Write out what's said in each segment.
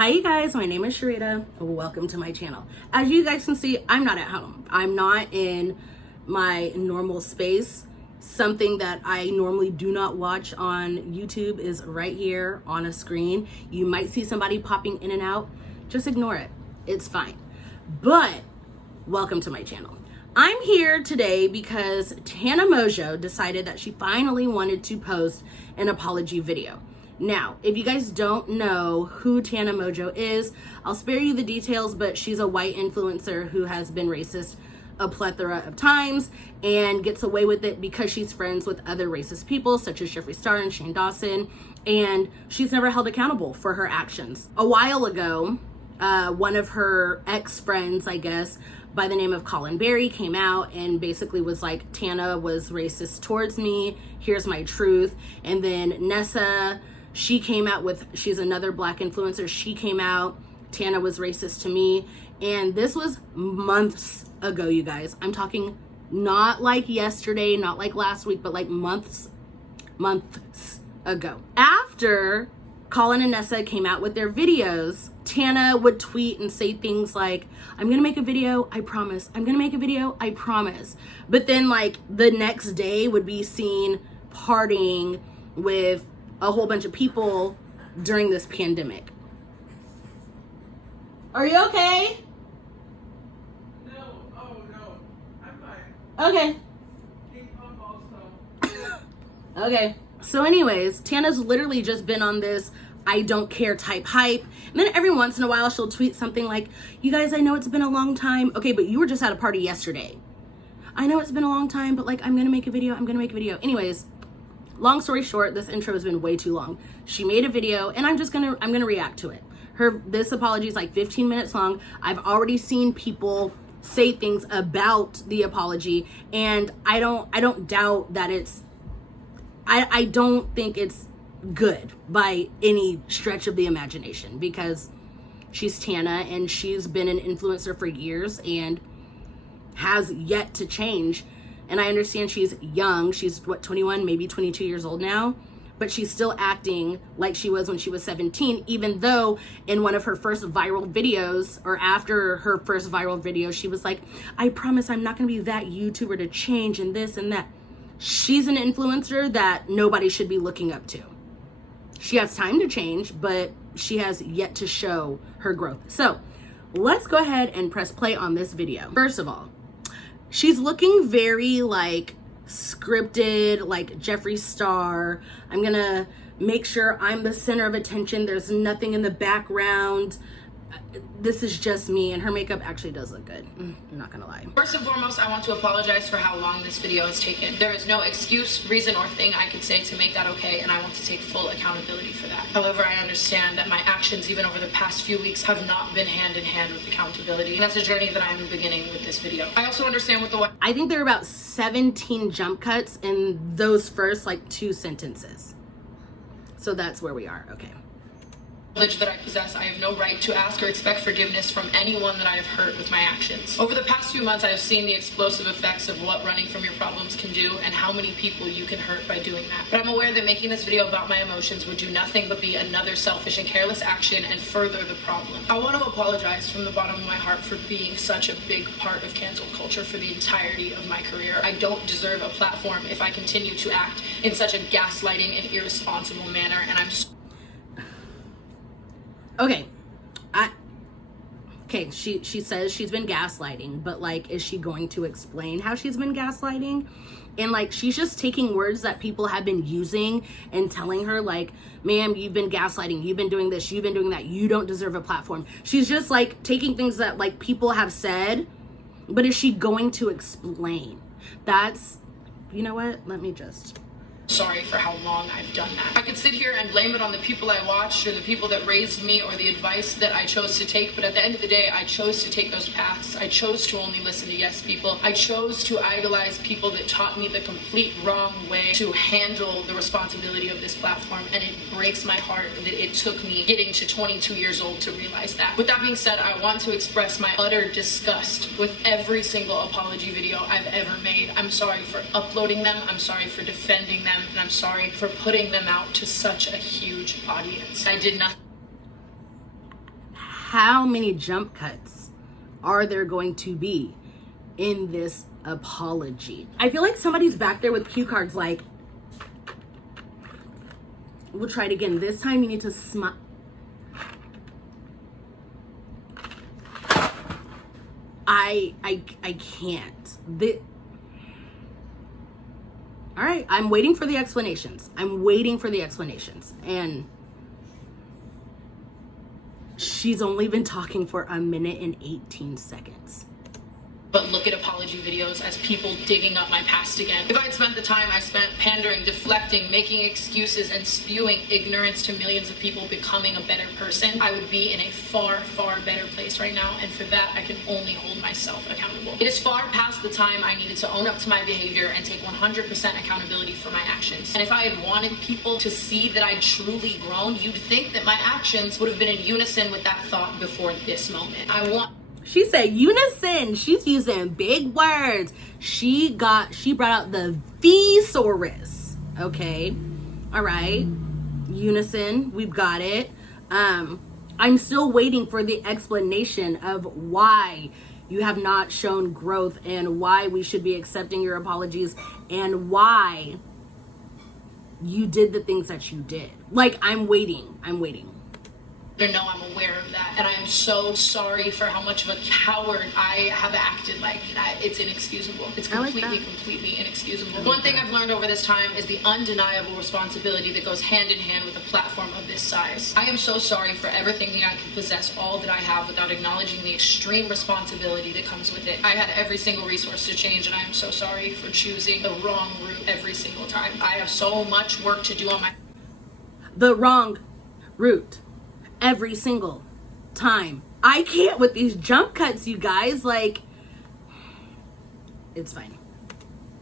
Hi you guys, my name is Cherita. Welcome to my channel. As you guys can see, I'm not at home. I'm not in my normal space. Something that I normally do not watch on YouTube is right here on a screen. You might see somebody popping in and out. Just ignore it. It's fine. But welcome to my channel. I'm here today because Tana Mongeau decided that she finally wanted to post an apology video. Now, if you guys don't know who Tana Mongeau is, I'll spare you the details, but she's a white influencer who has been racist a plethora of times and gets away with it because she's friends with other racist people such as Jeffree Star and Shane Dawson, and she's never held accountable for her actions. A while ago, one of her ex-friends, I guess, by the name of Colin Berry came out and basically was like, Tana was racist towards me, here's my truth. And then Nessa, she came out with, she's another black influencer, she came out, Tana was racist to me. And this was months ago, you guys. I'm talking not like yesterday, not like last week, but like months ago. After Colin and Nessa came out with their videos, Tana would tweet and say things like, I'm gonna make a video, I promise. I'm gonna make a video, I promise. But then like the next day would be seen partying with a whole bunch of people during this pandemic. Are you okay? No, oh no, I'm fine. Okay. Okay. So anyways, Tana's literally just been on this I don't care type hype. And then every once in a while she'll tweet something like, you guys, I know it's been a long time. Okay, but you were just at a party yesterday. I know it's been a long time, but like, I'm gonna make a video, I'm gonna make a video. Anyways, long story short, this intro has been way too long. She made a video and I'm gonna react to it. This apology is like 15 minutes long. I've already seen people say things about the apology, and I don't doubt that I don't think it's good by any stretch of the imagination, because she's Tana and she's been an influencer for years and has yet to change. And I understand she's young. She's what, 21, maybe 22 years old now, but she's still acting like she was when she was 17, even though in one of her first viral videos, or after her first viral video, she was like, I promise I'm not gonna be that YouTuber to change and this and that. She's an influencer that nobody should be looking up to. She has time to change, but she has yet to show her growth. So let's go ahead and press play on this video. First of all, she's looking very like scripted, like Jeffree Star. I'm gonna make sure I'm the center of attention. There's nothing in the background. This is just me, and her makeup actually does look good. I'm not gonna lie. First and foremost, I want to apologize for how long this video has taken. There is no excuse, reason, or thing I could say to make that okay, and I want to take full accountability for that. However, I understand that my actions, even over the past few weeks, have not been hand in hand with accountability, and that's a journey that I'm beginning with this video. I also understand what the I think there are about 17 jump cuts in those first like 2 sentences. So that's where we are. Okay. Privilege that I possess, I have no right to ask or expect forgiveness from anyone that I have hurt with my actions. Over the past few months, I have seen the explosive effects of what running from your problems can do and how many people you can hurt by doing that. But I'm aware that making this video about my emotions would do nothing but be another selfish and careless action and further the problem. I want to apologize from the bottom of my heart for being such a big part of cancel culture for the entirety of my career. I don't deserve a platform if I continue to act in such a gaslighting and irresponsible manner, and I'm Okay, she says she's been gaslighting, but like, is she going to explain how she's been gaslighting? And like, she's just taking words that people have been using and telling her like, ma'am, you've been gaslighting, you've been doing this, you've been doing that, you don't deserve a platform. She's just like taking things that like people have said, but is she going to explain? That's, you know what, let me just... sorry for how long I've done that. I could sit here and blame it on the people I watched or the people that raised me or the advice that I chose to take, but at the end of the day, I chose to take those paths. I chose to only listen to yes people. I chose to idolize people that taught me the complete wrong way to handle the responsibility of this platform, and it breaks my heart that it took me getting to 22 years old to realize that. With that being said, I want to express my utter disgust with every single apology video I've ever made. I'm sorry for uploading them. I'm sorry for defending them. And I'm sorry for putting them out to such a huge audience. I did nothing. how many jump cuts are there going to be in this apology? I feel like somebody's back there with cue cards like, we'll try it again. This time you need to smile. I can't. All right, I'm waiting for the explanations. And she's only been talking for 1:18. But look at apology videos as people digging up my past again. If I'd spent the time I spent pandering, deflecting, making excuses, and spewing ignorance to millions of people becoming a better person, I would be in a far, far better place right now. And for that, I can only hold myself accountable. It is far past the time I needed to own up to my behavior and take 100% accountability for my actions. And if I had wanted people to see that I'd truly grown, you'd think that my actions would have been in unison with that thought before this moment. She said unison. She's using big words. She brought out the thesaurus. Okay. All right. Unison. We've got it. I'm still waiting for the explanation of why you have not shown growth and why we should be accepting your apologies and why you did the things that you did. Like, I'm waiting. No, I'm aware of that, and I am so sorry for how much of a coward I have acted like that. It's inexcusable. It's completely inexcusable. One thing I've learned over this time is the undeniable responsibility that goes hand in hand with a platform of this size. I am so sorry for ever thinking I can possess all that I have without acknowledging the extreme responsibility that comes with it. I had every single resource to change, and I am so sorry for choosing the wrong route every single time. I have so much work to do on my... The wrong route. Every single time. I can't with these jump cuts, you guys. Like, it's fine.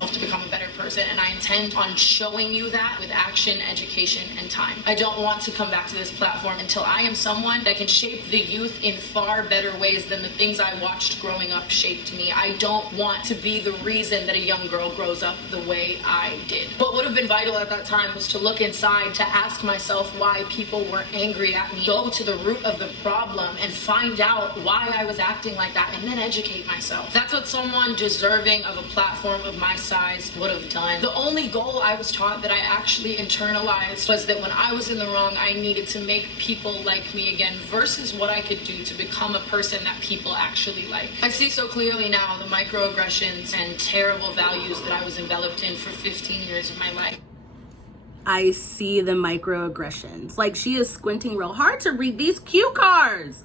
To become a better person, and I intend on showing you that with action, education, and time. I don't want to come back to this platform until I am someone that can shape the youth in far better ways than the things I watched growing up shaped me. I don't want to be the reason that a young girl grows up the way I did. What would have been vital at that time was to look inside, to ask myself why people were angry at me, go to the root of the problem and find out why I was acting like that, and then educate myself. That's what someone deserving of a platform of my size would have done. The only goal I was taught that I actually internalized was that when I was in the wrong, I needed to make people like me again versus what I could do to become a person that people actually like. I see so clearly now the microaggressions and terrible values that I was enveloped in for 15 years of my life. I see the microaggressions. Like, she is squinting real hard to read these cue cards.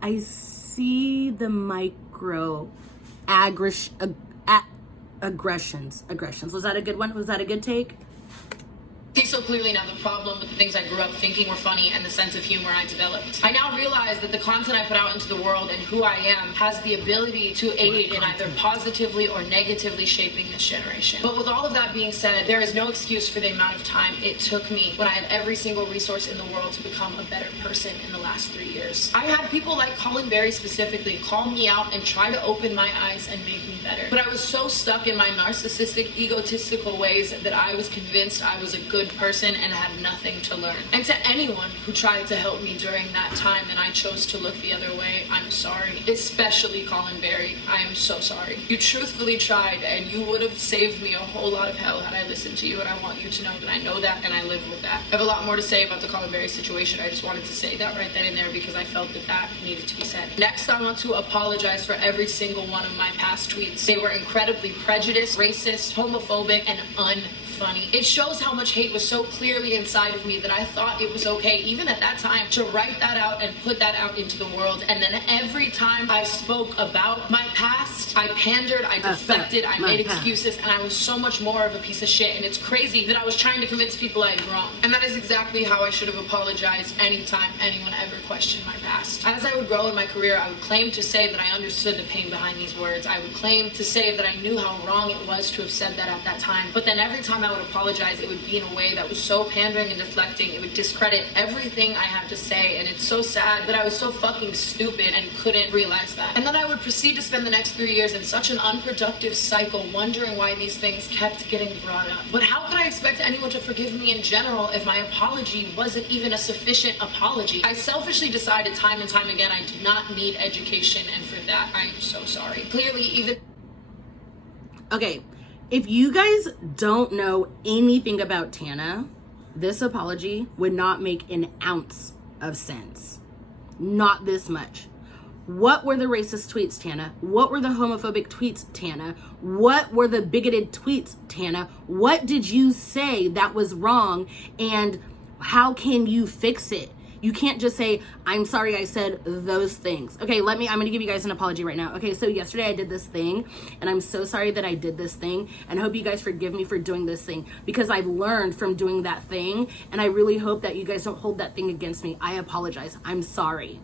I see the aggressions. Was that a good one? Was that a good take? See so clearly now the problem with the things I grew up thinking were funny and the sense of humor I developed. I now realize that the content I put out into the world and who I am has the ability to aid in either positively or negatively shaping this generation. But with all of that being said, there is no excuse for the amount of time it took me when I had every single resource in the world to become a better person in the last 3 years. I had people like Colin Berry specifically call me out and try to open my eyes and make me better. But I was so stuck in my narcissistic, egotistical ways that I was convinced I was a good person and had nothing to learn. And to anyone who tried to help me during that time and I chose to look the other way, I'm sorry. Especially Colin Berry. I am so sorry. You truthfully tried, and you would have saved me a whole lot of hell had I listened to you, and I want you to know that I know that and I live with that. I have a lot more to say about the Colin Berry situation. I just wanted to say that right then and there because I felt that that needed to be said. Next, I want to apologize for every single one of my past tweets. They were incredibly prejudiced, racist, homophobic, and funny. It shows how much hate was so clearly inside of me that I thought it was okay, even at that time, to write that out and put that out into the world. And then every time I spoke about my past, I pandered, I deflected, I made excuses, and I was so much more of a piece of shit. And it's crazy that I was trying to convince people I had grown. And that is exactly how I should have apologized anytime anyone ever questioned my past. As I would grow in my career, I would claim to say that I understood the pain behind these words. I would claim to say that I knew how wrong it was to have said that at that time. But then every time I would apologize, it would be in a way that was so pandering and deflecting, it would discredit everything I had to say, and it's so sad that I was so fucking stupid and couldn't realize that. And then I would proceed to spend the next 3 years in such an unproductive cycle, wondering why these things kept getting brought up. But how could I expect anyone to forgive me in general if my apology wasn't even a sufficient apology? I selfishly decided time and time again I did not need education, and for that I am so sorry. Clearly, even... Okay, if you guys don't know anything about Tana, this apology would not make an ounce of sense. Not this much. What were the racist tweets, Tana? What were the homophobic tweets, Tana? What were the bigoted tweets, Tana? What did you say that was wrong, and how can you fix it? You can't just say, I'm sorry I said those things. Okay, I'm going to give you guys an apology right now. Okay, so yesterday I did this thing, and I'm so sorry that I did this thing, and I hope you guys forgive me for doing this thing, because I've learned from doing that thing, and I really hope that you guys don't hold that thing against me. I apologize. I'm sorry.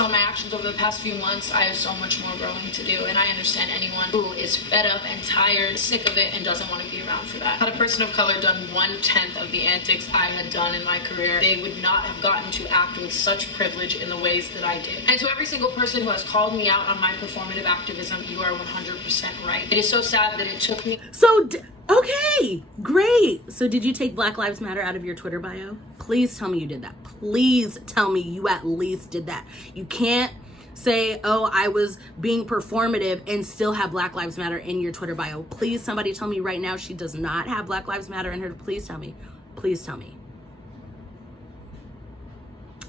on my actions over the past few months, I have so much more growing to do, and I understand anyone who is fed up and tired, sick of it, and doesn't want to be around for that. Had a person of color done 1/10 of the antics I had done in my career, they would not have gotten to act with such privilege in the ways that I did. And to every single person who has called me out on my performative activism, you are 100% right. It is so sad that it took me... Okay, great. So did you take Black Lives Matter out of your Twitter bio? Please tell me you did that. Please tell me you at least did that. You can't say, oh, I was being performative and still have Black Lives Matter in your Twitter bio. Please, somebody tell me right now she does not have Black Lives Matter in her. Please tell me. Please tell me.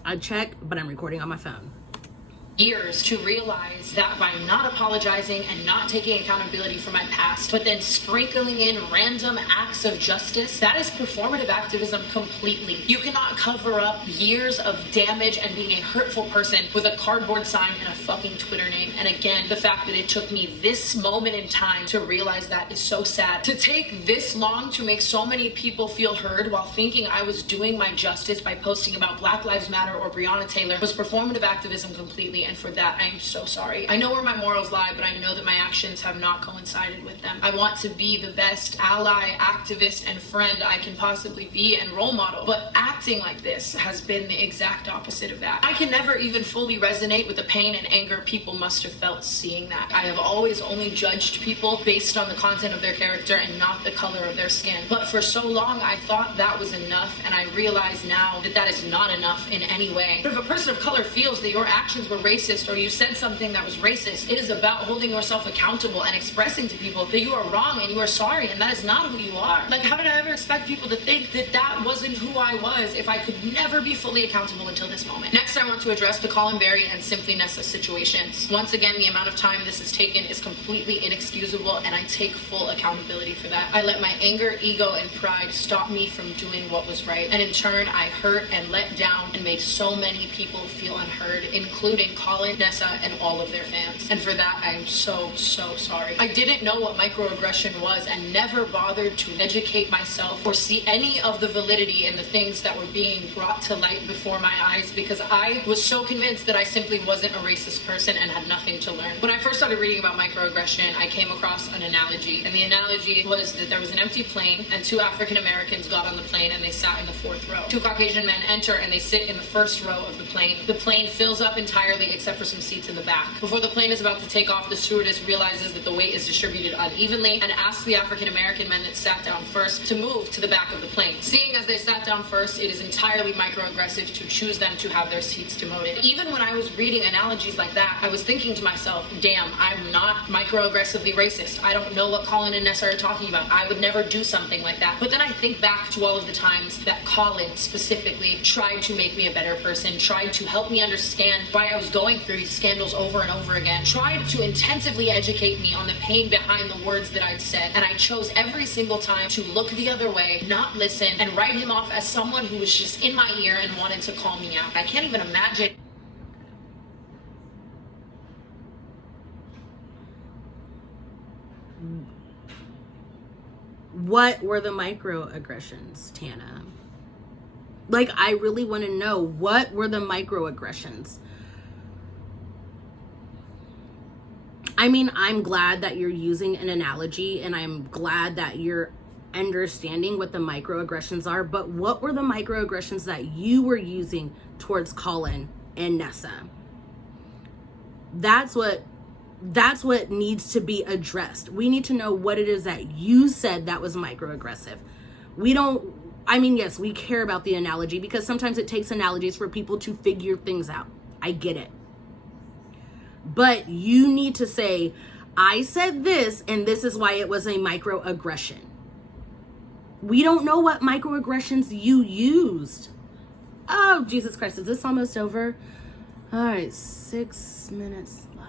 I check, but I'm recording on my phone. Years to realize that by not apologizing and not taking accountability for my past, but then sprinkling in random acts of justice, that is performative activism completely. You cannot cover up years of damage and being a hurtful person with a cardboard sign and a fucking Twitter name. And again, the fact that it took me this moment in time to realize that is so sad. To take this long to make so many people feel heard while thinking I was doing my justice by posting about Black Lives Matter or Breonna Taylor was performative activism completely. And for that, I am so sorry. I know where my morals lie, but I know that my actions have not coincided with them. I want to be the best ally, activist, and friend I can possibly be and role model, but acting like this has been the exact opposite of that. I can never even fully resonate with the pain and anger people must have felt seeing that. I have always only judged people based on the content of their character and not the color of their skin. But for so long, I thought that was enough, and I realize now that that is not enough in any way. But if a person of color feels that your actions were racist or you said something that was racist, it is about holding yourself accountable and expressing to people that you are wrong and you are sorry and that is not who you are. Like, how did I ever expect people to think that that wasn't who I was if I could never be fully accountable until this moment? Next, I want to address the Colin Berry and Simply Nessa situations. Once again, the amount of time this has taken is completely inexcusable, and I take full accountability for that. I let my anger, ego, and pride stop me from doing what was right, and in turn, I hurt and let down and made so many people feel unheard, including Colin, Nessa, and all of their fans. And for that, I am so, so sorry. I didn't know what microaggression was and never bothered to educate myself or see any of the validity in the things that were being brought to light before my eyes, because I was so convinced that I simply wasn't a racist person and had nothing to learn. When I first started reading about microaggression, I came across an analogy, and the analogy was that there was an empty plane and two African Americans got on the plane and they sat in the fourth row. Two Caucasian men enter and they sit in the first row of the plane. The plane fills up entirely except for some seats in the back. Before the plane is about to take off, the stewardess realizes that the weight is distributed unevenly and asks the African American men that sat down first to move to the back of the plane. Seeing as they sat down first, it is entirely microaggressive to choose them to have their seats demoted. Even when I was reading analogies like that, I was thinking to myself, damn, I'm not microaggressively racist. I don't know what Colin and Nessa are talking about. I would never do something like that. But then I think back to all of the times that Colin specifically tried to make me a better person, tried to help me understand why I was going through these scandals over and over again, tried to intensively educate me on the pain behind the words that I'd said, and I chose every single time to look the other way, not listen, and write him off as someone who was just in my ear and wanted to call me out. I can't even imagine. What were the microaggressions, Tana? Like, I really want to know, what were the microaggressions? I mean, I'm glad that you're using an analogy, and I'm glad that you're understanding what the microaggressions are, but what were the microaggressions that you were using towards Colin and Nessa? That's what needs to be addressed. We need to know what it is that you said that was microaggressive. Yes, we care about the analogy because sometimes it takes analogies for people to figure things out. I get it. But you need to say, I said this, and this is why it was a microaggression. We don't know what microaggressions you used. Oh, Jesus Christ, is this almost over? All right, 6 minutes left.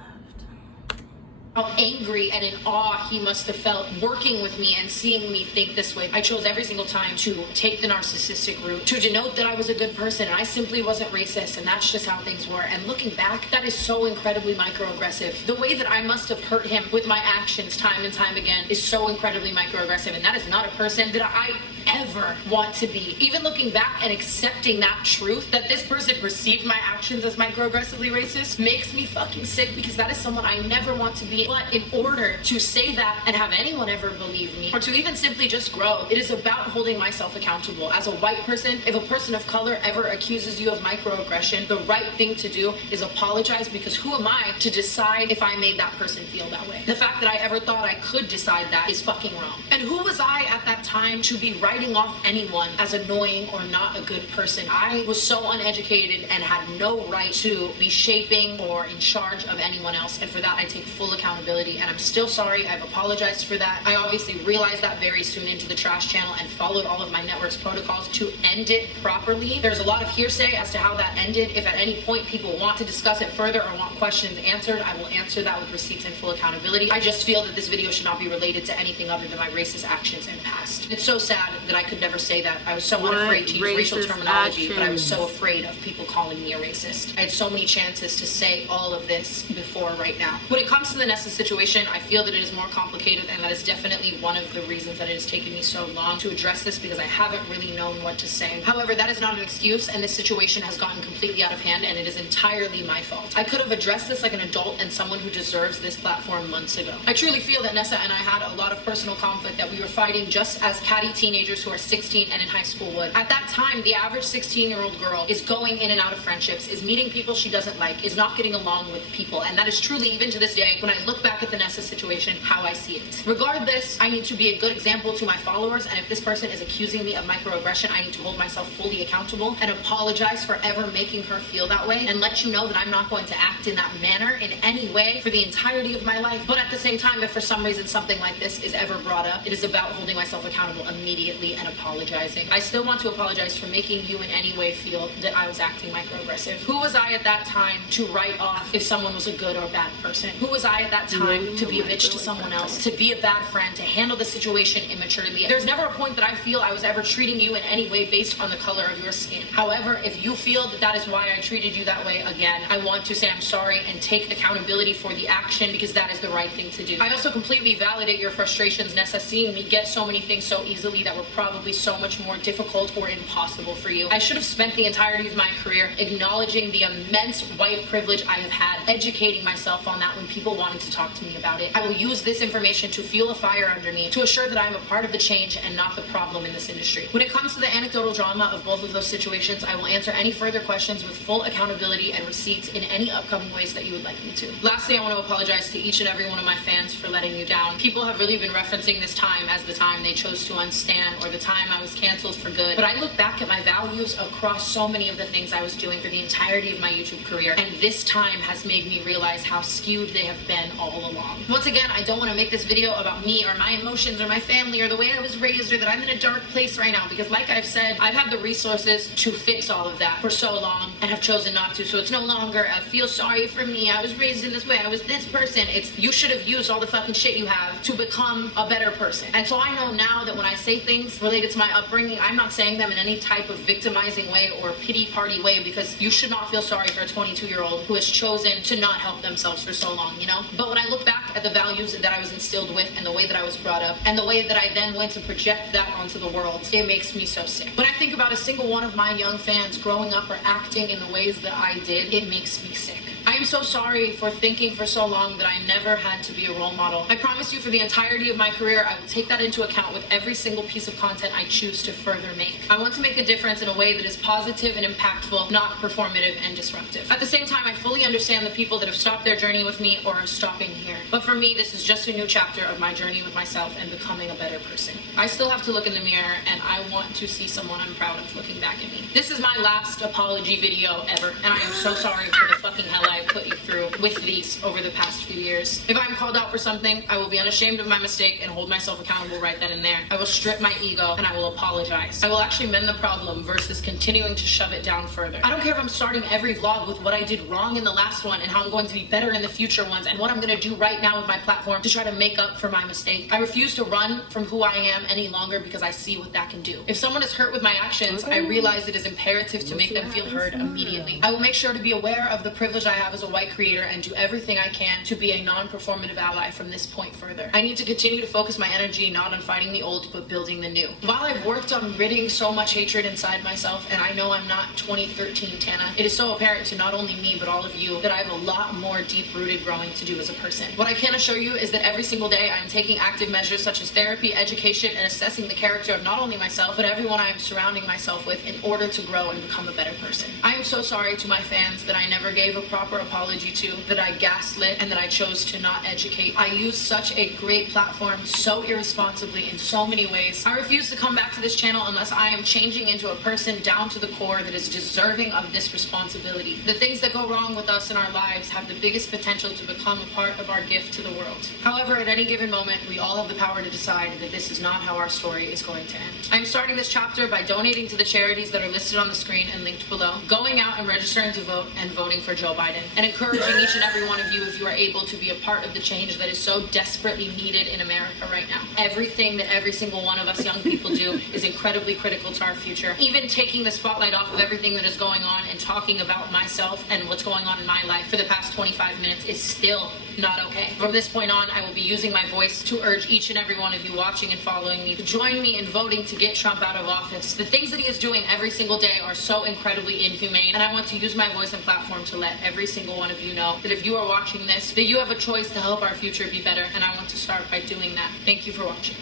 How angry and in awe he must have felt working with me and seeing me think this way. I chose every single time to take the narcissistic route, to denote that I was a good person and I simply wasn't racist, and that's just how things were. And looking back, that is so incredibly microaggressive. The way that I must have hurt him with my actions time and time again is so incredibly microaggressive, and that is not a person that I ever want to be. Even looking back and accepting that truth, that this person perceived my actions as microaggressively racist, makes me fucking sick, because that is someone I never want to be. But in order to say that and have anyone ever believe me, or to even simply just grow, it is about holding myself accountable. As a white person, if a person of color ever accuses you of microaggression, the right thing to do is apologize, because who am I to decide if I made that person feel that way? The fact that I ever thought I could decide that is fucking wrong. And who was I at that time to be writing off anyone as annoying or not a good person? I was so uneducated and had no right to be shaping or in charge of anyone else, and for that I take full accountability, and I'm still sorry. I've apologized for that. I obviously realized that very soon into the trash channel and followed all of my network's protocols to end it properly. There's a lot of hearsay as to how that ended. If at any point people want to discuss it further or want questions answered, I will answer that with receipts and full accountability. I just feel that this video should not be related to anything other than my racist actions and past. It's so sad that I could never say that. I was so unafraid to use racial terminology, but I was so afraid of people calling me a racist. I had so many chances to say all of this before right now. When it comes to the Nessa situation, I feel that it is more complicated, and that is definitely one of the reasons that it has taken me so long to address this, because I haven't really known what to say. However, that is not an excuse, and this situation has gotten completely out of hand, and it is entirely my fault. I could have addressed this like an adult and someone who deserves this platform months ago. I truly feel that Nessa and I had a lot of personal conflict, that we were fighting just as catty teenagers who are 16 and in high school would. At that time, the average 16-year-old girl is going in and out of friendships, is meeting people she doesn't like, is not getting along with people, and that is truly, even to this day, when I look back at the Nessa situation, how I see it. Regardless, I need to be a good example to my followers, and if this person is accusing me of microaggression, I need to hold myself fully accountable and apologize for ever making her feel that way, and let you know that I'm not going to act in that manner in any way for the entirety of my life. But at the same time, if for some reason something like this is ever brought up, it is about holding myself accountable immediately and apologizing. I still want to apologize for making you in any way feel that I was acting microaggressive. Who was I at that time to write off if someone was a good or bad person? Who was I at that time to be a bitch to someone else, to be a bad friend, to handle the situation immaturely? There's never a point that I feel I was ever treating you in any way based on the color of your skin. However, if you feel that that is why I treated you that way, again, I want to say I'm sorry and take accountability for the action, because that is the right thing to do. I also completely validate your frustrations, Nessa, seeing me get so many things so easily that were probably so much more difficult or impossible for you. I should have spent the entirety of my career acknowledging the immense white privilege I have had, educating myself on that when people wanted to talk to me about it. I will use this information to fuel a fire under me, to assure that I am a part of the change and not the problem in this industry. When it comes to the anecdotal drama of both of those situations, I will answer any further questions with full accountability and receipts in any upcoming ways that you would like me to. Lastly, I want to apologize to each and every one of my fans for letting you down. People have really been referencing this time as the time they chose to unstan, or the time I was canceled for good. But I look back at my values across so many of the things I was doing for the entirety of my YouTube career, and this time has made me realize how skewed they have been all along. Once again, I don't want to make this video about me or my emotions or my family or the way I was raised or that I'm in a dark place right now, because like I've said, I've had the resources to fix all of that for so long and have chosen not to. So it's no longer I feel sorry for me, I was raised in this way, I was this person. It's you should have used all the fucking shit you have to become a better person. And so I know now that when I say things related to my upbringing, I'm not saying them in any type of victimizing way or pity party way, because you should not feel sorry for a 22-year-old who has chosen to not help themselves for so long, you know? But when I look back at the values that I was instilled with and the way that I was brought up and the way that I then went to project that onto the world, it makes me so sick. When I think about a single one of my young fans growing up or acting in the ways that I did, it makes me sick. I am so sorry for thinking for so long that I never had to be a role model. I promise you, for the entirety of my career, I will take that into account with every single piece of content I choose to further make. I want to make a difference in a way that is positive and impactful, not performative and disruptive. At the same time, I fully understand the people that have stopped their journey with me or are stopping here. But for me, this is just a new chapter of my journey with myself and becoming a better person. I still have to look in the mirror, and I want to see someone I'm proud of looking back at me. This is my last apology video ever, and I am so sorry for the fucking hell I've put you through with these over the past few years. If I'm called out for something, I will be unashamed of my mistake and hold myself accountable right then and there. I will strip my ego and I will apologize. I will actually mend the problem versus continuing to shove it down further. I don't care if I'm starting every vlog with what I did wrong in the last one and how I'm going to be better in the future ones and what I'm going to do right now with my platform to try to make up for my mistake. I refuse to run from who I am any longer because I see what that can do. If someone is hurt with my actions, I realize it is imperative to make them feel heard immediately. I will make sure to be aware of the privilege I have as a white creator and do everything I can to be a non-performative ally from this point further. I need to continue to focus my energy not on fighting the old but building the new. While I've worked on ridding so much hatred inside myself, and I know I'm not 2013 Tana, it is so apparent to not only me but all of you that I have a lot more deep-rooted growing to do as a person. What I can assure you is that every single day I am taking active measures such as therapy, education, and assessing the character of not only myself but everyone I am surrounding myself with in order to grow and become a better person. I am so sorry to my fans that I never gave a proper apology to, that I gaslit, and that I chose to not educate. I use such a great platform so irresponsibly in so many ways. I refuse to come back to this channel unless I am changing into a person down to the core that is deserving of this responsibility. The things that go wrong with us in our lives have the biggest potential to become a part of our gift to the world. However, at any given moment, we all have the power to decide that this is not how our story is going to end. I'm starting this chapter by donating to the charities that are listed on the screen and linked below, going out and registering to vote and voting for Joe Biden, and encouraging each and every one of you, if you are able, to be a part of the change that is so desperately needed in America right now. Everything that every single one of us young people do is incredibly critical to our future. Even taking the spotlight off of everything that is going on and talking about myself and what's going on in my life for the past 25 minutes is still not okay. From this point on, I will be using my voice to urge each and every one of you watching and following me to join me in voting to get Trump out of office. The things that he is doing every single day are so incredibly inhumane, and I want to use my voice and platform to let every single one of you know that if you are watching this, that you have a choice to help our future be better, and I want to start by doing that. Thank you for watching.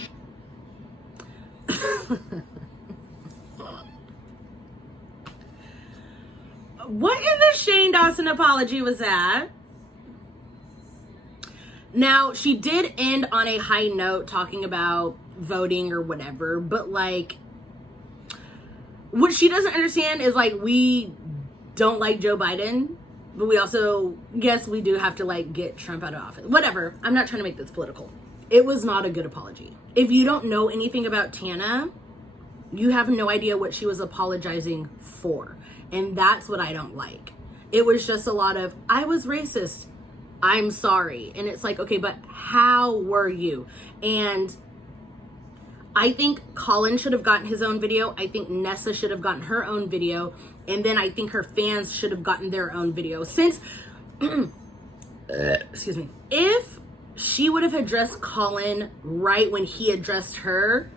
What in the Shane Dawson apology was that? Now, she did end on a high note talking about voting or whatever, but like, what she doesn't understand is like, we don't like Joe Biden, but we also, yes, we do have to like get Trump out of office. Whatever. I'm not trying to make this political. It was not a good apology. If you don't know anything about Tana, you have no idea what she was apologizing for. And that's what I don't like. It was just a lot of, I was racist, I'm sorry. And it's like, okay, but how were you? And I think Colin should have gotten his own video. I think Nessa should have gotten her own video. And then I think her fans should have gotten their own video. Since, excuse me, if she would have addressed Colin right when he addressed her,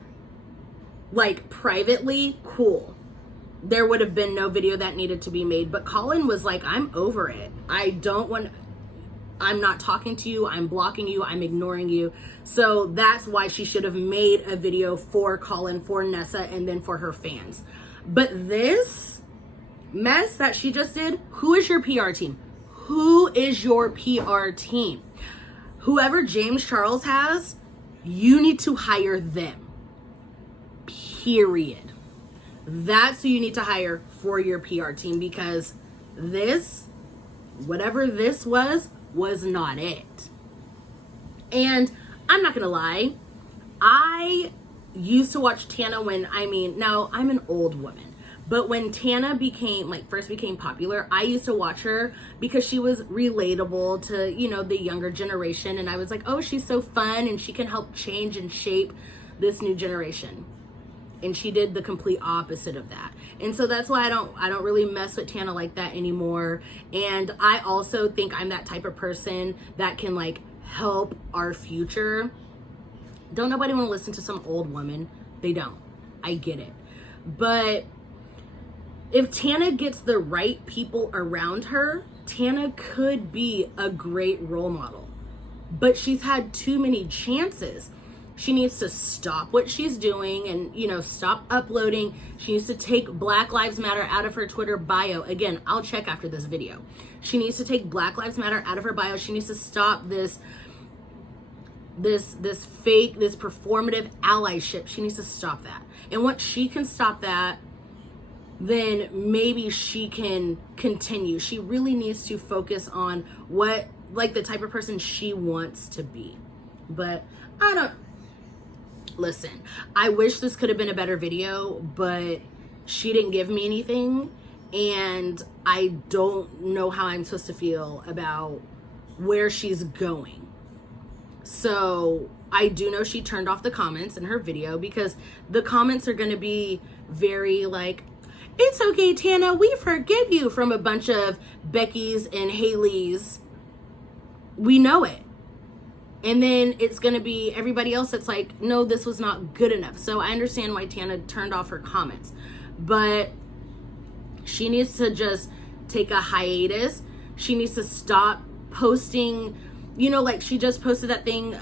like privately, cool. There would have been no video that needed to be made. But Colin was like, I'm over it. I'm not talking to you. I'm blocking you. I'm ignoring you. So that's why she should have made a video for Colin, for Nessa, and then for her fans. But this mess that she just did, who is your PR team? Who is your PR team? Whoever James Charles has, you need to hire them. Period. That's who you need to hire for your PR team, because this, whatever this was not it. And I'm not gonna lie, I used to watch Tana when, now I'm an old woman, but when Tana first became popular, I used to watch her because she was relatable to, the younger generation. And I was like, oh, she's so fun and she can help change and shape this new generation. And she did the complete opposite of that. And so that's why I don't really mess with Tana like that anymore. And I also think I'm that type of person that can like help our future. Don't nobody want to listen to some old woman. They don't. I get it. But if Tana gets the right people around her, Tana could be a great role model. But she's had too many chances. She needs to stop what she's doing and, you know, stop uploading. She needs to take Black Lives Matter out of her Twitter bio. Again, I'll check after this video. She needs to take Black Lives Matter out of her bio. She needs to stop this fake, this performative allyship. She needs to stop that. And once she can stop that, then maybe she can continue. She really needs to focus on what, like, the type of person she wants to be. But listen, I wish this could have been a better video, but she didn't give me anything, and I don't know how I'm supposed to feel about where she's going. So I do know she turned off the comments in her video, because the comments are going to be very like, it's okay, Tana, we forgive you, from a bunch of Becky's and Haley's. We know it. And then it's going to be everybody else that's like, no, this was not good enough. So I understand why Tana turned off her comments. But she needs to just take a hiatus. She needs to stop posting, you know, like she just posted that thing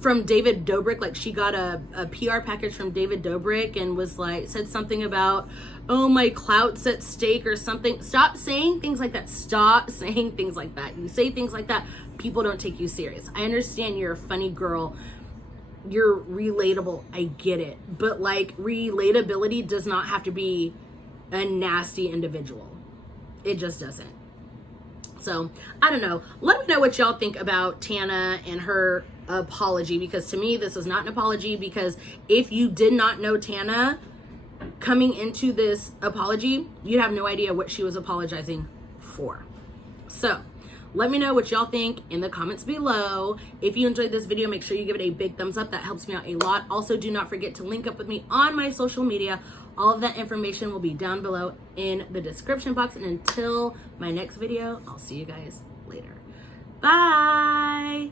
from David Dobrik. Like she got a PR package from David Dobrik and was like, said something about, oh, my clout's at stake or something. Stop saying things like that. Stop saying things like that. You say things like that, people don't take you serious. I understand you're a funny girl. You're relatable. I get it. But like, relatability does not have to be a nasty individual. It just doesn't. So I don't know. Let me know what y'all think about Tana and her apology, because to me, this is not an apology, because if you did not know Tana coming into this apology, you'd have no idea what she was apologizing for. So let me know what y'all think in the comments below. If you enjoyed this video, make sure you give it a big thumbs up. That helps me out a lot. Also, do not forget to link up with me on my social media. All of that information will be down below in the description box. And until my next video, I'll see you guys later. Bye.